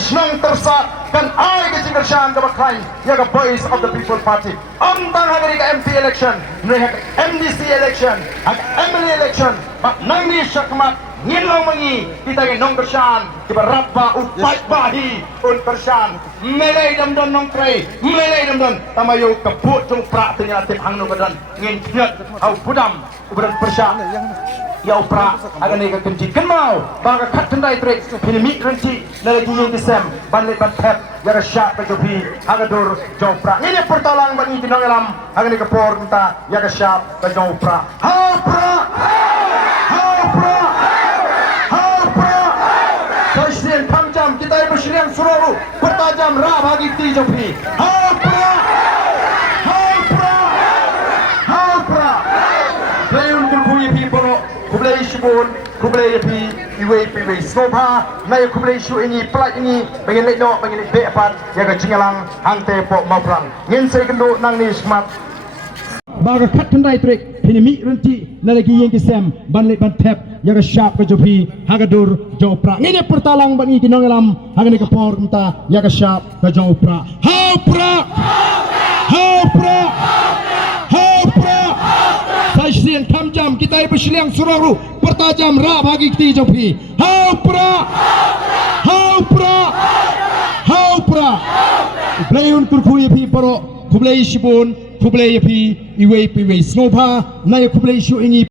Snong tersa kan ai ke singershan ke bakai ya ke Voice of the People Party amtang hari ke MP election mereka MDC election MLA election mak nangni syakmat ngilong mengi kita ke nong kershan kita rabba upai bahi un kershan melai dam don nong krai melai dam don tamayo kebut jong prak tenya tip hang nong kedan ngin nyat au budam uberan pershan ya upra agan ni ka kenci kenmau baga khat tendai trek pinimi renci nalagi yang disem banle ban pet ya ka syak ka jopi aga dur jopra ini pertolongan bagi tinong alam agan ni ka por minta ya ka syak ka jopra ha pra Presiden Kamjam kita bersyirian suruh bertajam rah bagi ti jopi ha pra Playun kulkuyi pi polo kublai shibun kublai pi iwe snoba nai kublai shu ini plat ini bagi lekno bagi lek be apat ya ka jingalang hangte po mauprang ngin sei kendo nang ni smart baga khat tandai trek pinimi renti nalagi yang kisem banle ban tap ya ka sharp ka jopi hagadur jopra ngine pertalang bani kinong alam hagani ka por mta ya ka sharp ka jopra ha pra Presiden Kamjam kita bersyirian suruh bertajam rah bagi ti jopi ha pra Playun kurkuyi pi poro kublai shibun kublai pi iwe snoba nai kublai shu ini